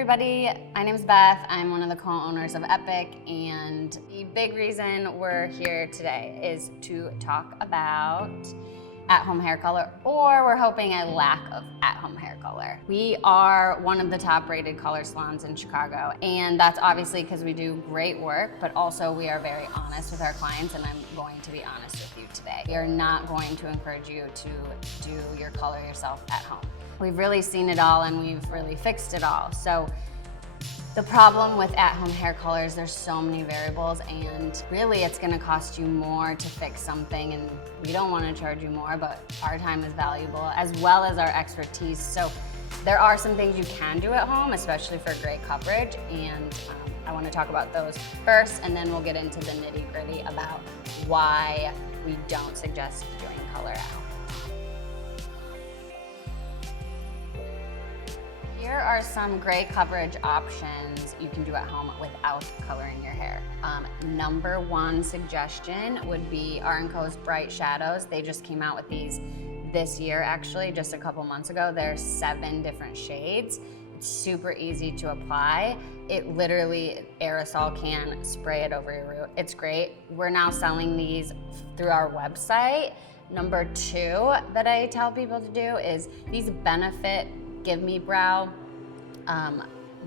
everybody, my name is Beth. I'm one of the co-owners of Epic, and the big reason we're here today is to talk about at-home hair color, or we're hoping a lack of at-home hair color. We are one of the top rated color salons in Chicago, and that's obviously because we do great work, but also we are very honest with our clients, and I'm going to be honest with you today. We are not going to encourage you to do your color yourself at home. We've really seen it all and we've really fixed it all. So the problem with at-home hair colors, there's so many variables, and really it's gonna cost you more to fix something, and we don't wanna charge you more, but our time is valuable as well as our expertise. So there are some things you can do at home, especially for great coverage, and I wanna talk about those first, and then we'll get into the nitty-gritty about why we don't suggest doing color at home. Here are some gray coverage options you can do at home without coloring your hair. Number one suggestion would be R&Co's Bright Shadows. They just came out with these this year, actually, just a couple months ago. There's 7 different shades. It's super easy to apply. It literally, aerosol can, spray it over your root. It's great. We're now selling these through our website. Number 2 that I tell people to do is these Benefit Give Me Brow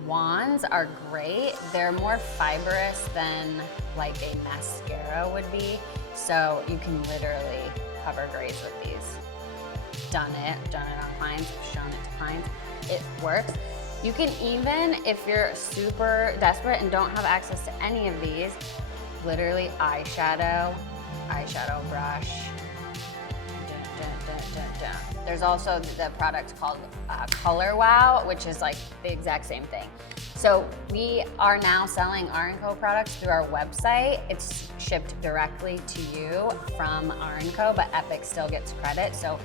wands are great. They're more fibrous than like a mascara would be, so you can literally cover grays with these. Done it on clients, shown it to clients. It works. You can even, if you're super desperate and don't have access to any of these, literally eyeshadow brush. There's also the product called Color Wow, which is like the exact same thing. So we are now selling R&Co products through our website. It's shipped directly to you from R&Co, but Epic still gets credit. So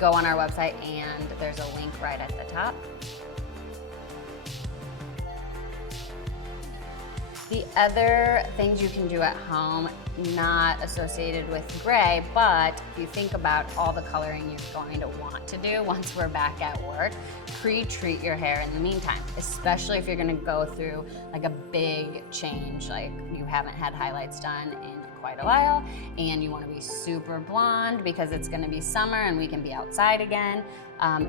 go on our website and there's a link right at the top. The other things you can do at home, not associated with gray, but if you think about all the coloring you're going to want to do once we're back at work, pre-treat your hair in the meantime, especially if you're gonna go through like a big change, like you haven't had highlights done in quite a while, and you wanna be super blonde because it's gonna be summer and we can be outside again.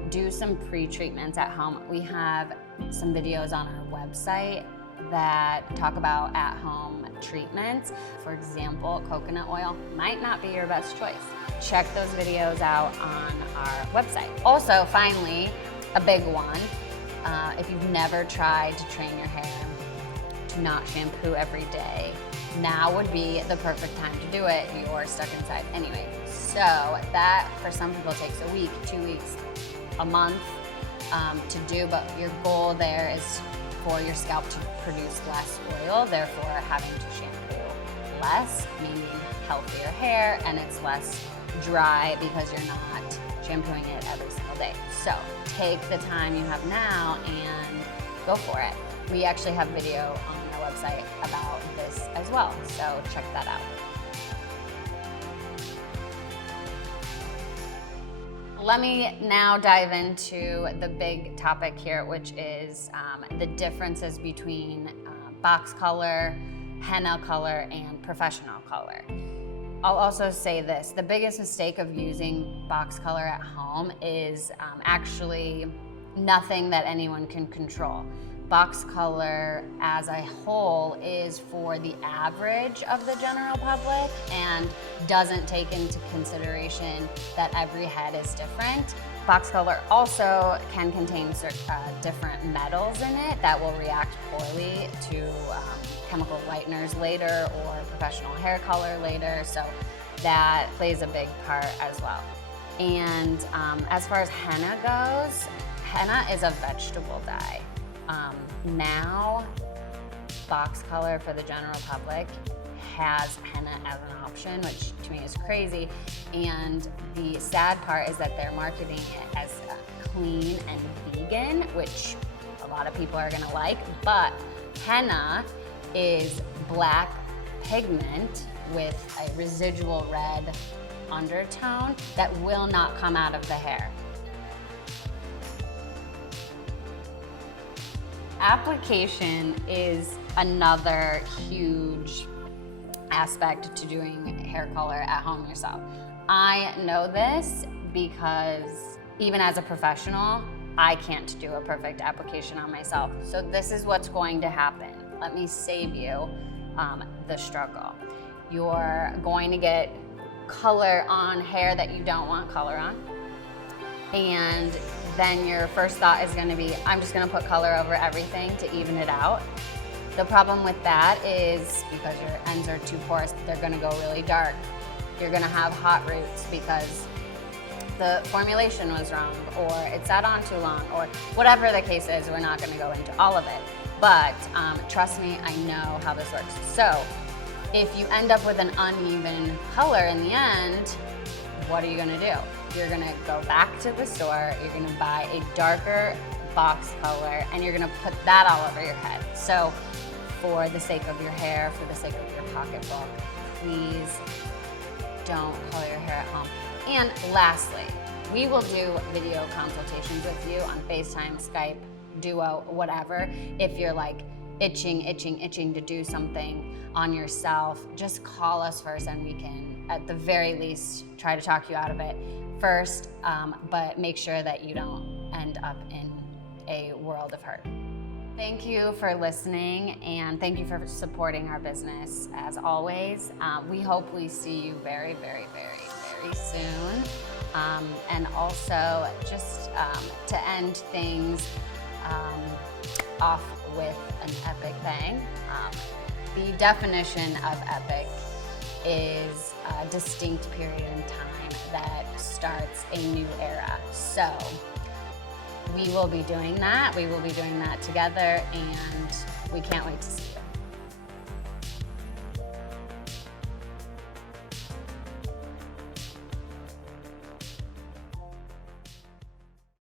Do some pre-treatments at home. We have some videos on our website that talk about at-home treatments. For example, coconut oil might not be your best choice. Check those videos out on our website. Also, finally, a big one, if you've never tried to train your hair to not shampoo every day, now would be the perfect time to do it. You're stuck inside anyway. So that, for some people, takes a week, 2 weeks, a month to do, but your goal there is for your scalp to produce less oil, therefore having to shampoo less, meaning healthier hair, and it's less dry because you're not shampooing it every single day. So take the time you have now and go for it. We actually have video on our website about this as well, so check that out. Let me now dive into the big topic here, which is the differences between box color, henna color, and professional color. I'll also say this, the biggest mistake of using box color at home is actually nothing that anyone can control. Box color as a whole is for the average of the general public and doesn't take into consideration that every head is different. Box color also can contain different metals in it that will react poorly to chemical whiteners later or professional hair color later, so that plays a big part as well. And as far as henna goes, henna is a vegetable dye. Now, box color for the general public has henna as an option, which to me is crazy. And the sad part is that they're marketing it as clean and vegan, which a lot of people are gonna like, but henna is black pigment with a residual red undertone that will not come out of the hair. application is another huge aspect to doing hair color at home yourself. I know this because even as a professional, I can't do a perfect application on myself. So this is what's going to happen. Let me save you the struggle. You're going to get color on hair that you don't want color on. And then your first thought is gonna be, I'm just gonna put color over everything to even it out. The problem with that is because your ends are too porous, they're gonna go really dark. You're gonna have hot roots because the formulation was wrong, or it sat on too long, or whatever the case is. We're not gonna go into all of it. But trust me, I know how this works. So if you end up with an uneven color in the end, what are you gonna do? You're gonna go back to the store, you're gonna buy a darker box color, and you're gonna put that all over your head. So for the sake of your hair, for the sake of your pocketbook, please don't color your hair at home. And lastly, we will do video consultations with you on FaceTime, Skype, Duo, whatever. If you're like itching to do something on yourself, just call us first and we can, at the very least, try to talk you out of it first, but make sure that you don't end up in a world of hurt. Thank you for listening, and thank you for supporting our business as always. We hope we see you very, very, very, very soon. And also, just to end things off with an epic bang. The definition of epic is a distinct period in time that starts a new era. So we will be doing that. We will be doing that together, and we can't wait to see you.